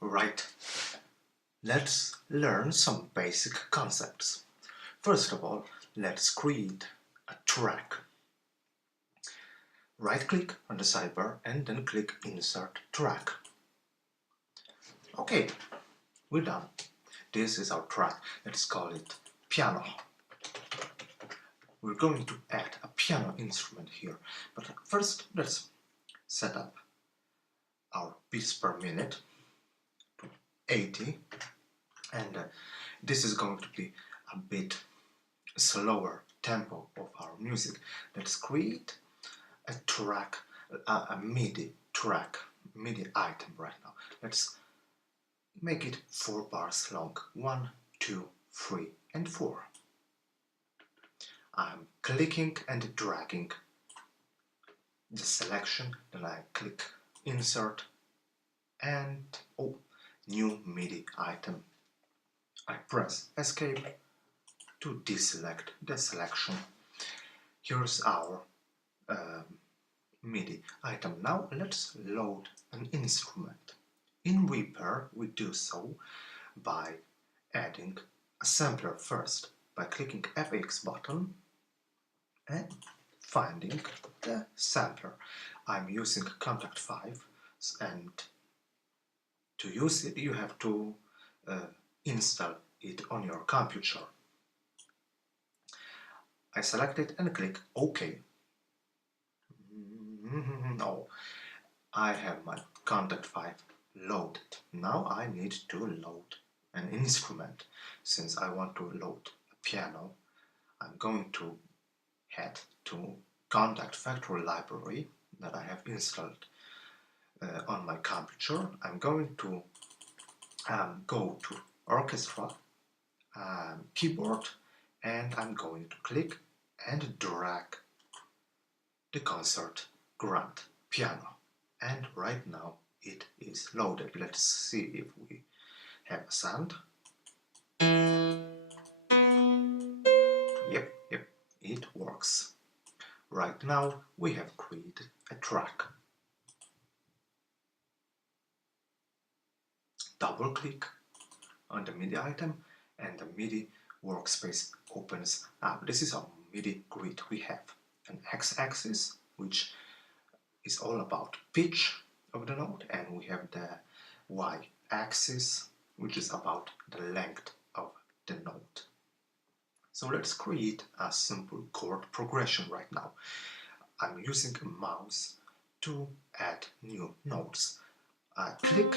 Right, let's learn some basic concepts. First of all, let's create a track. Right-click on the sidebar and then click Insert Track. Okay, we're done. This is our track. Let's call it piano. We're going to add a piano instrument here, but first let's set up our beats per minute to 80, and this is going to be a bit slower tempo of our music. Let's create a track, a MIDI track, MIDI item right now. Let's make it 4 bars long. 1, 2, 3, and 4. I'm clicking and dragging the selection, then I click Insert and new MIDI item. I press Escape to deselect the selection. Here's our MIDI item. Now let's load an instrument. In Reaper we do so by adding a sampler first, by clicking FX button and finding the sampler. I'm using Contact 5, and to use it you have to install it on your computer. I select it and click OK. No, I have my Contact 5 loaded. Now I need to load an instrument. Since I want to load a piano, I'm going to head to Contact Factory library that I have installed on my computer. I'm going to go to Orchestra, Keyboard, and I'm going to click and drag the concert grand piano. And right now it is loaded. Let's see if we have a sound. Yep, it works. Right now we have created a track. Double click on the MIDI item and the MIDI workspace opens up. This is our MIDI grid. We have an x-axis, which is all about pitch of the note, and we have the y-axis, which is about the length of the note. So let's create a simple chord progression right now. I'm using a mouse to add new notes. I click,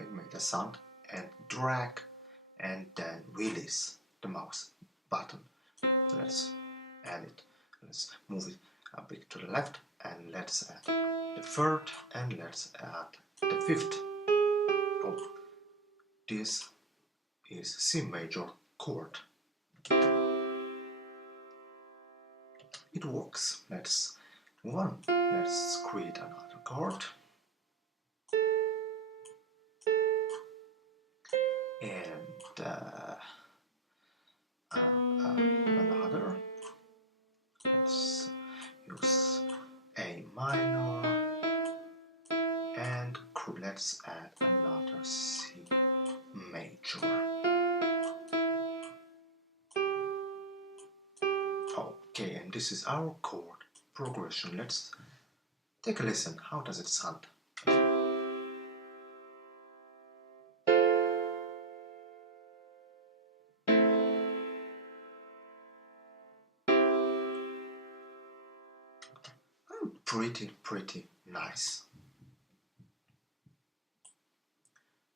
it made a sound, and drag and then release the mouse button. Let's add it. Let's move it a bit to the left, and let's add the third, and let's add the fifth. This is C major chord. It works. Let's move on. Let's create another chord. And another. Let's use A minor, and let's add another C major. Okay, and this is our chord progression. Let's take a listen. How does it sound? Pretty nice.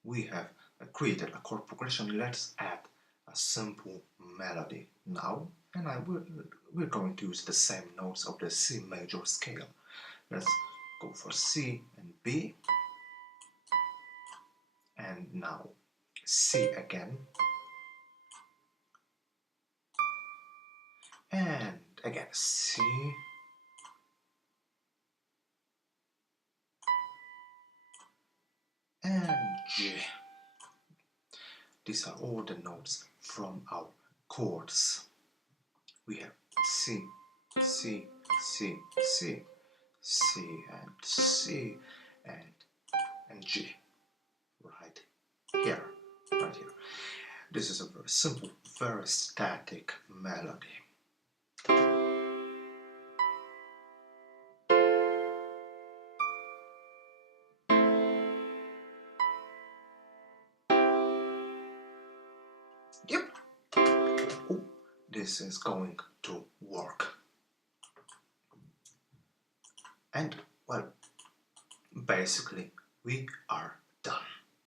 We have created a chord progression. Let's add a simple melody now, and we're going to use the same notes of the C major scale. Let's go for C and B, and now C again, and again C, and G. These are all the notes from our chords. We have C, C, C, C, C, and C, and G. Right. This is a very simple, very static melody. Yep. Oh, this is going to work. And well, basically we are